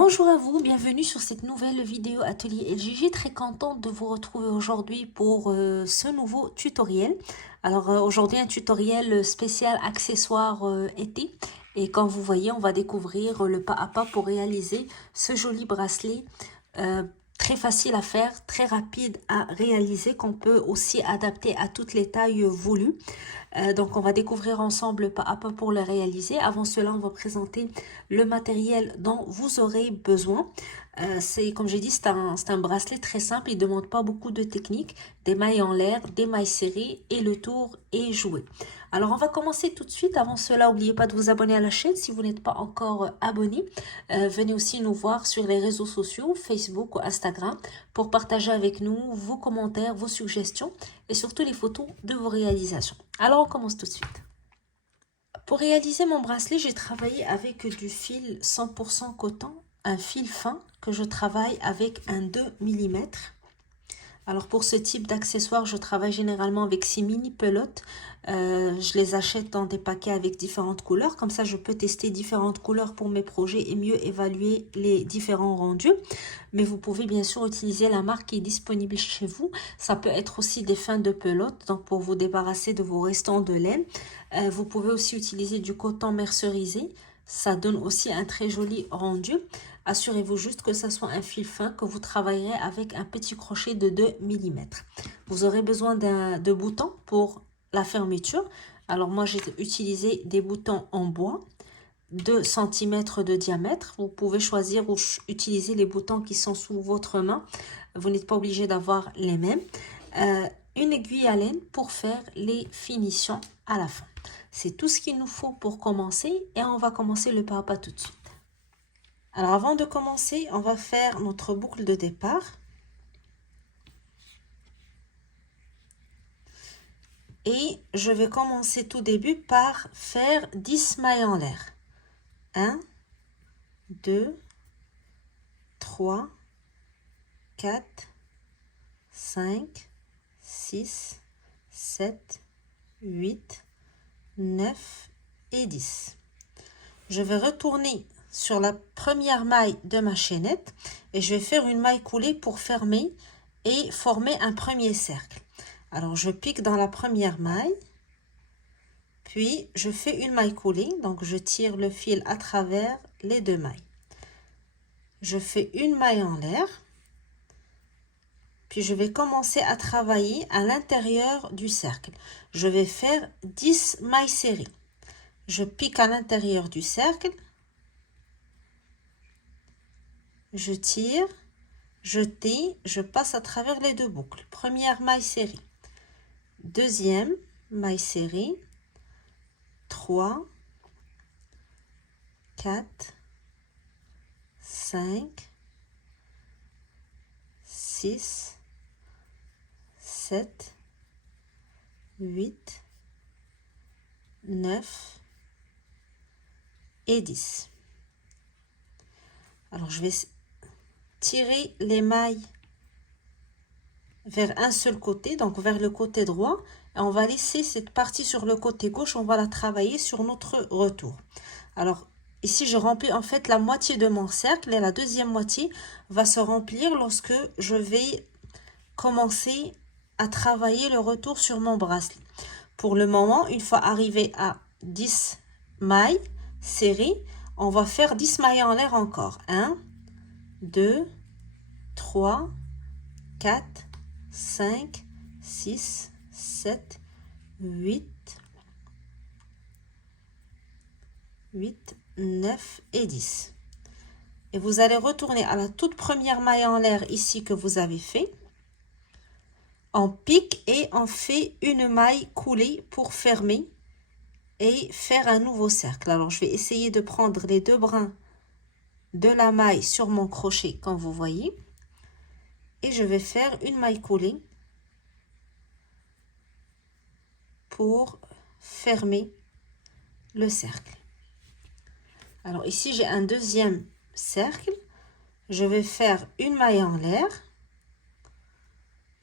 Bonjour à vous, bienvenue sur cette nouvelle vidéo atelier LGG. Très contente de vous retrouver aujourd'hui pour ce nouveau tutoriel. Alors aujourd'hui un tutoriel spécial accessoires été. Et comme vous voyez, on va découvrir le pas à pas pour réaliser ce joli bracelet euh, très facile à faire, très rapide à réaliser, qu'on peut aussi adapter à toutes les tailles voulues. Donc on va découvrir ensemble pas à pas pour le réaliser. Avant cela, on va présenter le matériel dont vous aurez besoin. C'est comme j'ai dit, c'est un bracelet très simple, il ne demande pas beaucoup de technique, des mailles en l'air, des mailles serrées et le tour est joué. Alors on va commencer tout de suite. Avant cela, n'oubliez pas de vous abonner à la chaîne si vous n'êtes pas encore abonné. Venez aussi nous voir sur les réseaux sociaux, Facebook ou Instagram, pour partager avec nous vos commentaires, vos suggestions et surtout les photos de vos réalisations. Alors on commence tout de suite. Pour réaliser mon bracelet, j'ai travaillé avec du fil 100% coton, un fil fin que je travaille avec un 2 mm. Alors pour ce type d'accessoire, je travaille généralement avec ces mini pelotes. Je les achète dans des paquets avec différentes couleurs. Comme ça, je peux tester différentes couleurs pour mes projets et mieux évaluer les différents rendus. Mais vous pouvez bien sûr utiliser la marque qui est disponible chez vous. Ça peut être aussi des fins de pelote, donc pour vous débarrasser de vos restants de laine. Vous pouvez aussi utiliser du coton mercerisé. Ça donne aussi un très joli rendu. Assurez-vous juste que ce soit un fil fin que vous travaillerez avec un petit crochet de 2 mm. Vous aurez besoin de boutons pour la fermeture. Alors moi j'ai utilisé des boutons en bois, 2 cm de diamètre. Vous pouvez choisir ou utiliser les boutons qui sont sous votre main. Vous n'êtes pas obligé d'avoir les mêmes. Une aiguille à laine pour faire les finitions à la fin. C'est tout ce qu'il nous faut pour commencer et on va commencer le pas à pas tout de suite. Alors avant de commencer, on va faire notre boucle de départ. Et je vais commencer tout début par faire 10 mailles en l'air. 1, 2, 3, 4, 5, 6, 7, 8, 9 et 10. Je vais retourner sur la première maille de ma chaînette et je vais faire une maille coulée pour fermer et former un premier cercle. Alors je pique dans la première maille, puis je fais une maille coulée, donc je tire le fil à travers les deux mailles. Je fais une maille en l'air, puis je vais commencer à travailler à l'intérieur du cercle. Je vais faire 10 mailles serrées. Je pique à l'intérieur du cercle, je tire, je tais, je passe à travers les deux boucles. Première maille serrée, deuxième maille serrée, 3, 4, 5, 6, 7, 8, 9 et 10. Alors je vais tirer les mailles vers un seul côté, donc vers le côté droit, et on va laisser cette partie sur le côté gauche, on va la travailler sur notre retour. Alors ici je remplis en fait la moitié de mon cercle et la deuxième moitié va se remplir lorsque je vais commencer à travailler le retour sur mon bracelet. Pour le moment, une fois arrivé à 10 mailles serrées, on va faire 10 mailles en l'air encore. 1, 2, 3, 4, 5, 6, 7, 8, 9 et 10. Et vous allez retourner à la toute première maille en l'air ici que vous avez fait. On pique et on fait une maille coulée pour fermer et faire un nouveau cercle. Alors je vais essayer de prendre les deux brins de la maille sur mon crochet comme vous voyez et je vais faire une maille coulée pour fermer le cercle. Alors ici j'ai un deuxième cercle, je vais faire une maille en l'air,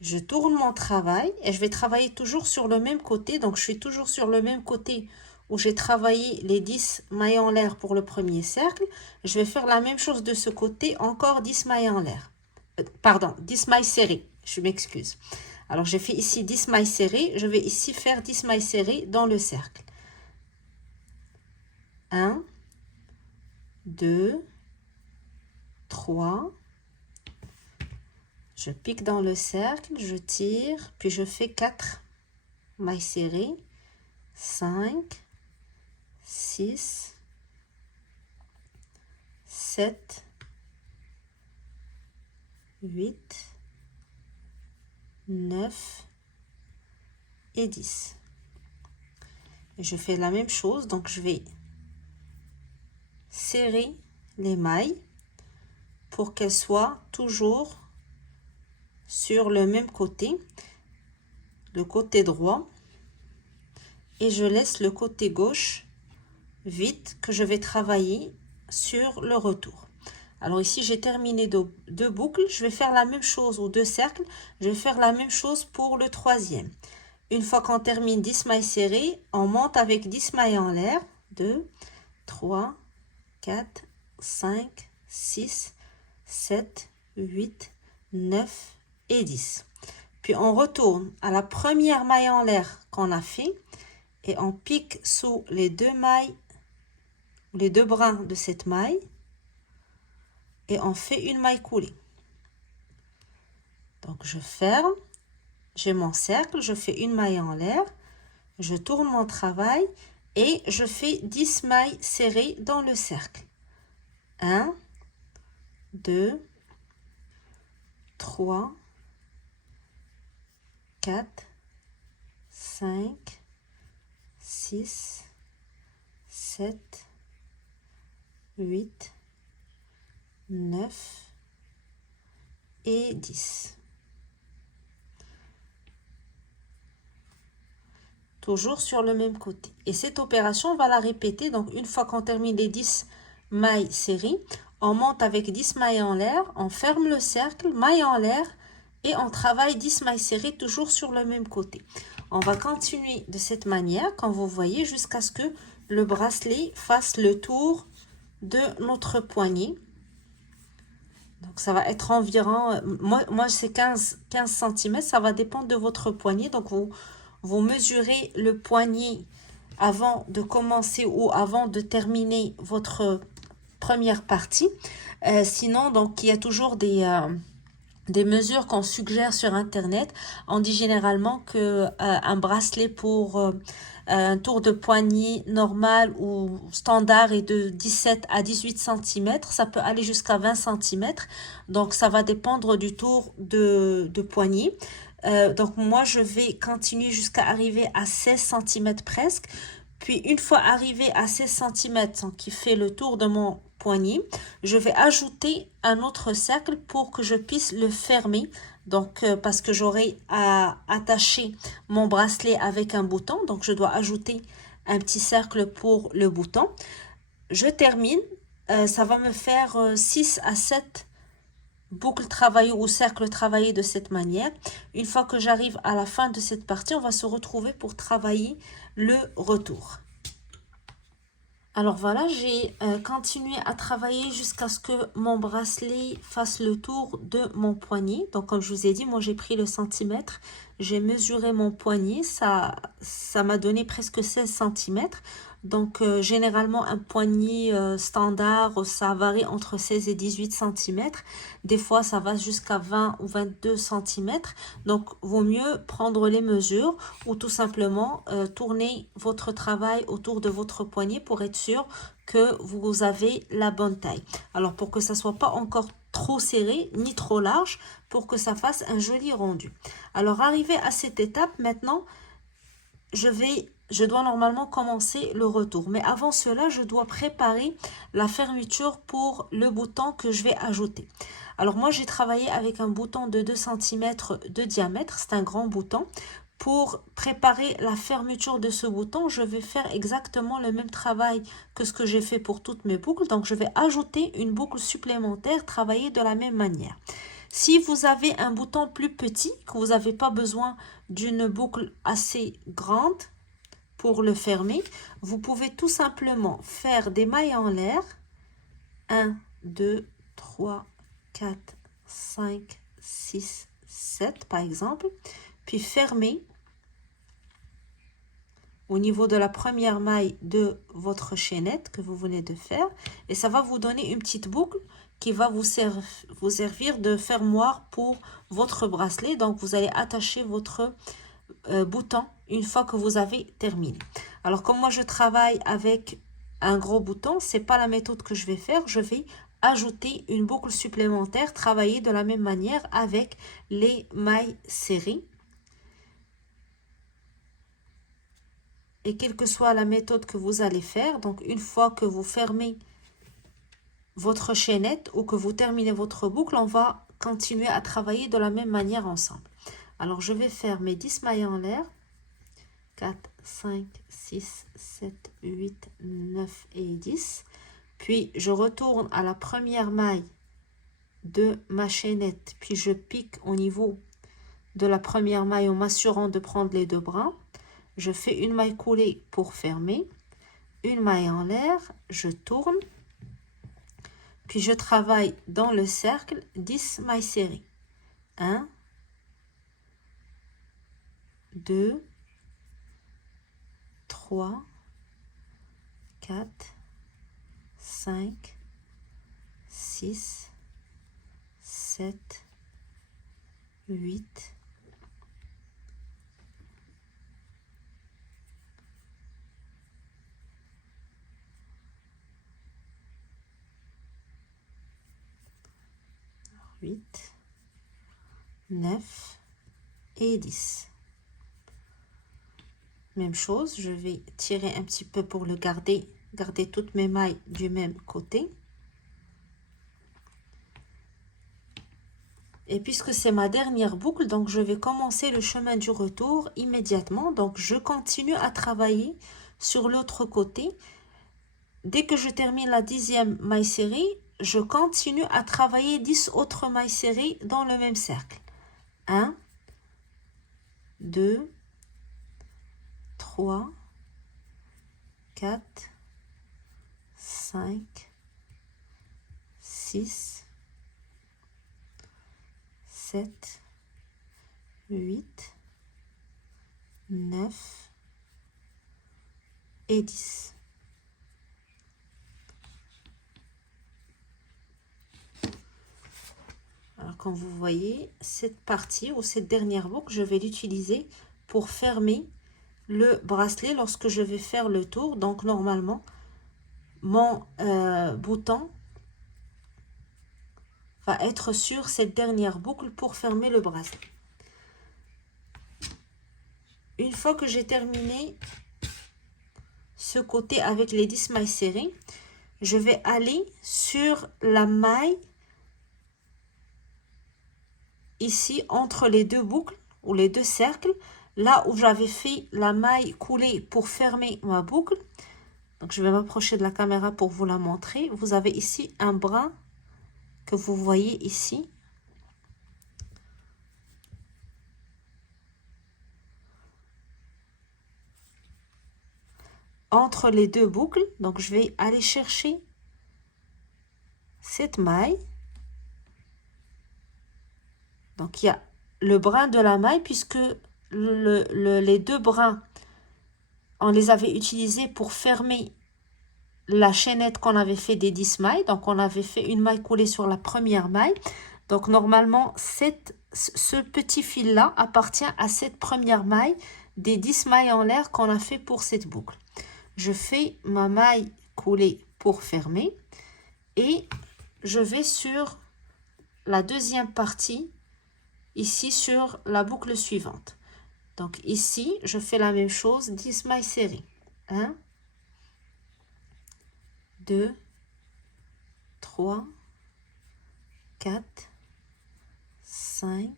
je tourne mon travail et je vais travailler toujours sur le même côté, donc je suis toujours sur le même côté où j'ai travaillé les 10 mailles en l'air pour le premier cercle, je vais faire la même chose de ce côté, encore 10 mailles en l'air. Pardon, 10 mailles serrées, je m'excuse. Alors, j'ai fait ici 10 mailles serrées, je vais ici faire 10 mailles serrées dans le cercle. 1, 2, 3, je pique dans le cercle, je tire, puis je fais 4 mailles serrées, 5, 6, 7, 8, 9 et 10. Et je fais la même chose, donc je vais serrer les mailles pour qu'elles soient toujours sur le même côté, le côté droit, et je laisse le côté gauche vide que je vais travailler sur le retour. Alors ici j'ai terminé deux boucles, je vais faire la même chose aux deux cercles, je vais faire la même chose pour le troisième. Une fois qu'on termine 10 mailles serrées, on monte avec 10 mailles en l'air, 2, 3, 4, 5, 6, 7, 8, 9 et 10. Puis on retourne à la première maille en l'air qu'on a fait et on pique sous les deux mailles, les deux brins de cette maille et on fait une maille coulée. Donc je ferme, j'ai mon cercle, je fais une maille en l'air, je tourne mon travail et je fais 10 mailles serrées dans le cercle. 1, 2, 3, 4, 5, 6, 7, 8, 9 et 10. Toujours sur le même côté. Et cette opération, on va la répéter. Donc, une fois qu'on termine les 10 mailles serrées, on monte avec 10 mailles en l'air, on ferme le cercle, maille en l'air, et on travaille 10 mailles serrées toujours sur le même côté. On va continuer de cette manière, comme vous voyez, jusqu'à ce que le bracelet fasse le tour de notre poignet. Donc, ça va être environ, moi c'est 15 cm, ça va dépendre de votre poignet. Donc, vous mesurez le poignet avant de commencer ou avant de terminer votre première partie. Sinon, donc, il y a toujours des mesures qu'on suggère sur Internet. On dit généralement que un bracelet pour un tour de poignet normal ou standard est de 17 à 18 cm. Ça peut aller jusqu'à 20 cm. Donc, ça va dépendre du tour de poignet. Donc, moi, je vais continuer jusqu'à arriver à 16 cm presque. Puis, une fois arrivé à 16 cm, qui fait le tour de mon poignet, je vais ajouter un autre cercle pour que je puisse le fermer. Donc, parce que j'aurai à attacher mon bracelet avec un bouton. Donc, je dois ajouter un petit cercle pour le bouton. Je termine. Ça va me faire 6 à 7 boucles travaillées ou cercles travaillés de cette manière. Une fois que j'arrive à la fin de cette partie, on va se retrouver pour travailler le retour. Alors voilà, j'ai continué à travailler jusqu'à ce que mon bracelet fasse le tour de mon poignet. Donc comme je vous ai dit, moi j'ai pris le centimètre, j'ai mesuré mon poignet, ça m'a donné presque 16 cm. Donc généralement un poignet standard, ça varie entre 16 et 18 cm. Des fois ça va jusqu'à 20 ou 22 cm. Donc vaut mieux prendre les mesures ou tout simplement tourner votre travail autour de votre poignet pour être sûr que vous avez la bonne taille. Alors pour que ça soit pas encore trop serré ni trop large, pour que ça fasse un joli rendu. Alors arrivé à cette étape, maintenant je dois normalement commencer le retour. Mais avant cela, je dois préparer la fermeture pour le bouton que je vais ajouter. Alors moi, j'ai travaillé avec un bouton de 2 cm de diamètre. C'est un grand bouton. Pour préparer la fermeture de ce bouton, je vais faire exactement le même travail que ce que j'ai fait pour toutes mes boucles. Donc, je vais ajouter une boucle supplémentaire, travailler de la même manière. Si vous avez un bouton plus petit, que vous n'avez pas besoin d'une boucle assez grande pour le fermer, vous pouvez tout simplement faire des mailles en l'air. 1, 2, 3, 4, 5, 6, 7 par exemple. Puis fermer au niveau de la première maille de votre chaînette que vous venez de faire. Et ça va vous donner une petite boucle qui va vous servir de fermoir pour votre bracelet. Donc, vous allez attacher votre bouton une fois que vous avez terminé. Alors, comme moi, je travaille avec un gros bouton, c'est pas la méthode que je vais faire. Je vais ajouter une boucle supplémentaire, travailler de la même manière avec les mailles serrées. Et quelle que soit la méthode que vous allez faire, donc une fois que vous fermez votre chaînette ou que vous terminez votre boucle, on va continuer à travailler de la même manière ensemble. Alors, je vais faire mes 10 mailles en l'air. 4, 5, 6, 7, 8, 9 et 10. Puis, je retourne à la première maille de ma chaînette. Puis, je pique au niveau de la première maille en m'assurant de prendre les deux brins. Je fais une maille coulée pour fermer. Une maille en l'air. Je tourne. Puis, je travaille dans le cercle 10 mailles serrées. 1, 2, 3, 4, 5, 6, 7, 8, 8, 9 et 10. Même chose, je vais tirer un petit peu pour le garder toutes mes mailles du même côté. Et puisque c'est ma dernière boucle, donc je vais commencer le chemin du retour immédiatement. Donc je continue à travailler sur l'autre côté. Dès que je termine la 10e maille serrée, je continue à travailler 10 autres mailles serrées dans le même cercle. 1, 2, 3, 4, 5, 6, 7, 8, 9 et 10. Alors, comme vous voyez, cette partie ou cette dernière boucle, je vais l'utiliser pour fermer le bracelet lorsque je vais faire le tour. Donc, normalement, mon bouton va être sur cette dernière boucle pour fermer le bracelet. Une fois que j'ai terminé ce côté avec les 10 mailles serrées, je vais aller sur la maille ici entre les deux boucles ou les deux cercles, là où j'avais fait la maille coulée pour fermer ma boucle. Donc, je vais m'approcher de la caméra pour vous la montrer. Vous avez ici un brin que vous voyez ici. Entre les deux boucles, donc je vais aller chercher cette maille. Donc, il y a le brin de la maille puisque les deux brins, on les avait utilisés pour fermer la chaînette qu'on avait fait des 10 mailles. Donc, on avait fait une maille coulée sur la première maille. Donc, normalement, ce petit fil-là appartient à cette première maille des 10 mailles en l'air qu'on a fait pour cette boucle. Je fais ma maille coulée pour fermer et je vais sur la deuxième partie, ici sur la boucle suivante. Donc ici, je fais la même chose, 10 mailles serrées. 1, 2, 3, 4, 5,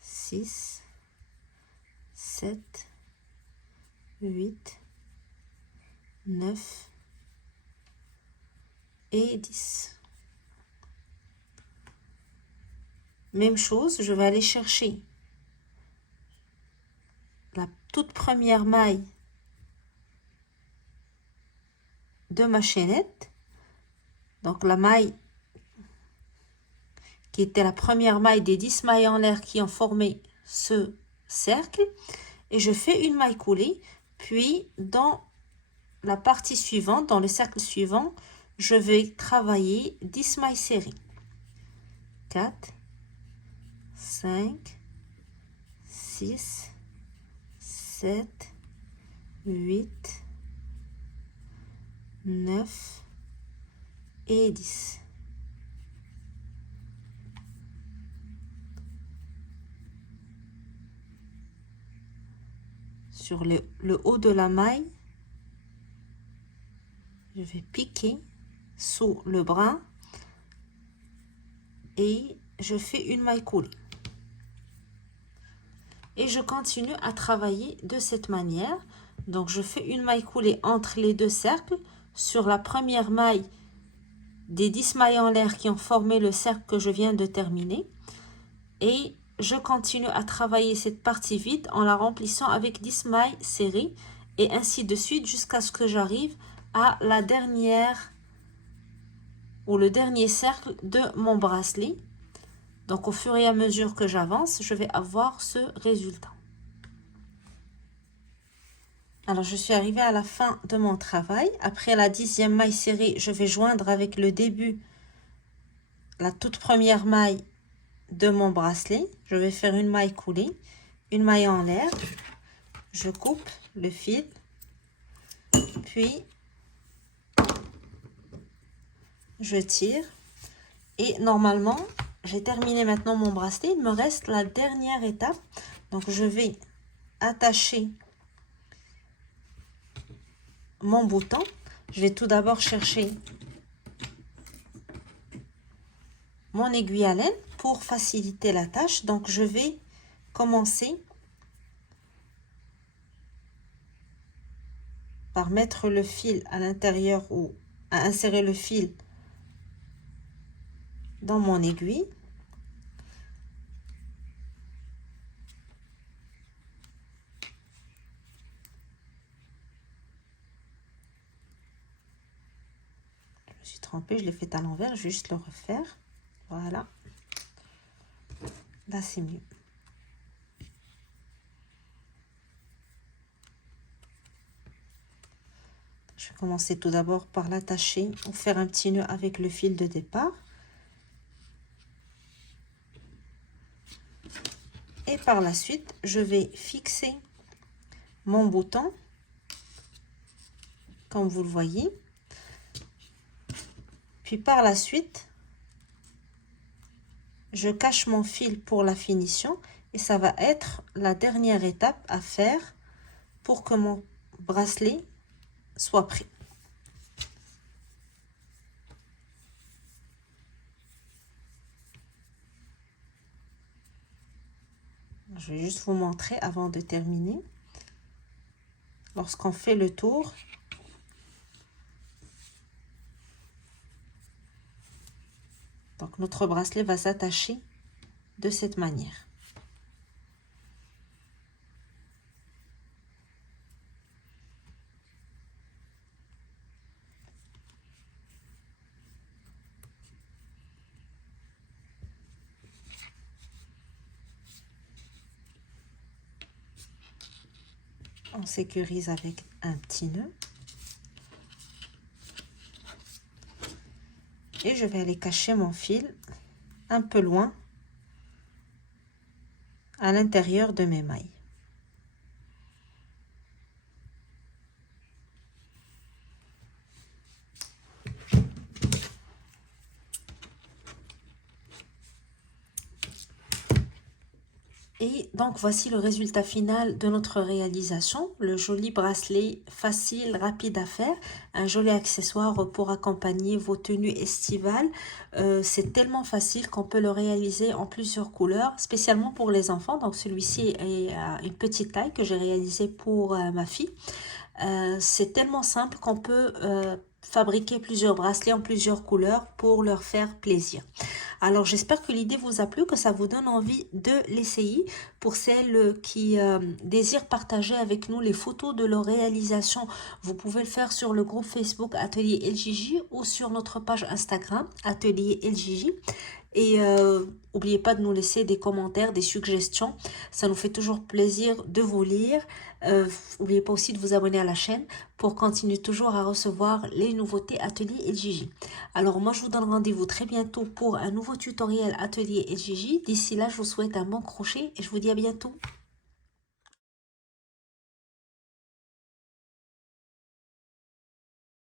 6, 7, 8, 9 et 10. Même chose, je vais aller chercher la toute première maille de ma chaînette. Donc la maille qui était la première maille des 10 mailles en l'air qui ont formé ce cercle. Et je fais une maille coulée. Puis dans la partie suivante, dans le cercle suivant, je vais travailler 10 mailles serrées. 4, 5, 6, 7, 8, 9 et 10. Sur le haut de la maille, je vais piquer sous le bras et je fais une maille coulée. Et je continue à travailler de cette manière. Donc je fais une maille coulée entre les deux cercles sur la première maille des 10 mailles en l'air qui ont formé le cercle que je viens de terminer. Et je continue à travailler cette partie vide en la remplissant avec 10 mailles serrées et ainsi de suite jusqu'à ce que j'arrive à la dernière ou le dernier cercle de mon bracelet. Donc au fur et à mesure que j'avance, je vais avoir ce résultat. Alors je suis arrivée à la fin de mon travail. Après la 10e maille serrée, je vais joindre avec le début la toute première maille de mon bracelet. Je vais faire une maille coulée, une maille en l'air. Je coupe le fil, puis je tire et normalement j'ai terminé maintenant mon bracelet. Il me reste la dernière étape, donc je vais attacher mon bouton. Je vais tout d'abord chercher mon aiguille à laine pour faciliter la tâche. Donc je vais commencer par mettre le fil à l'intérieur ou à insérer le fil dans mon aiguille. Je me suis trompée, je l'ai fait à l'envers, je vais juste le refaire. Voilà. Là, c'est mieux. Je vais commencer tout d'abord par l'attacher ou faire un petit nœud avec le fil de départ. Et par la suite, je vais fixer mon bouton, comme vous le voyez. Puis par la suite, je cache mon fil pour la finition et ça va être la dernière étape à faire pour que mon bracelet soit prêt. Je vais juste vous montrer avant de terminer. Lorsqu'on fait le tour, donc notre bracelet va s'attacher de cette manière. On sécurise avec un petit nœud. Et je vais aller cacher mon fil un peu loin à l'intérieur de mes mailles. Et donc voici le résultat final de notre réalisation, le joli bracelet facile, rapide à faire, un joli accessoire pour accompagner vos tenues estivales. C'est tellement facile qu'on peut le réaliser en plusieurs couleurs, spécialement pour les enfants. Donc celui-ci est à une petite taille que j'ai réalisé pour ma fille. C'est tellement simple qu'on peut fabriquer plusieurs bracelets en plusieurs couleurs pour leur faire plaisir. Alors j'espère que l'idée vous a plu, que ça vous donne envie de l'essayer. Pour celles qui désirent partager avec nous les photos de leur réalisation, vous pouvez le faire sur le groupe Facebook Atelier LJJ ou sur notre page Instagram Atelier LJJ. Et n'oubliez pas de nous laisser des commentaires, des suggestions. Ça nous fait toujours plaisir de vous lire. N'oubliez pas aussi de vous abonner à la chaîne pour continuer toujours à recevoir les nouveautés Atelier LJJ. Alors moi, je vous donne rendez-vous très bientôt pour un nouveau tutoriel Atelier LJJ. D'ici là, je vous souhaite un bon crochet et je vous dis à bientôt.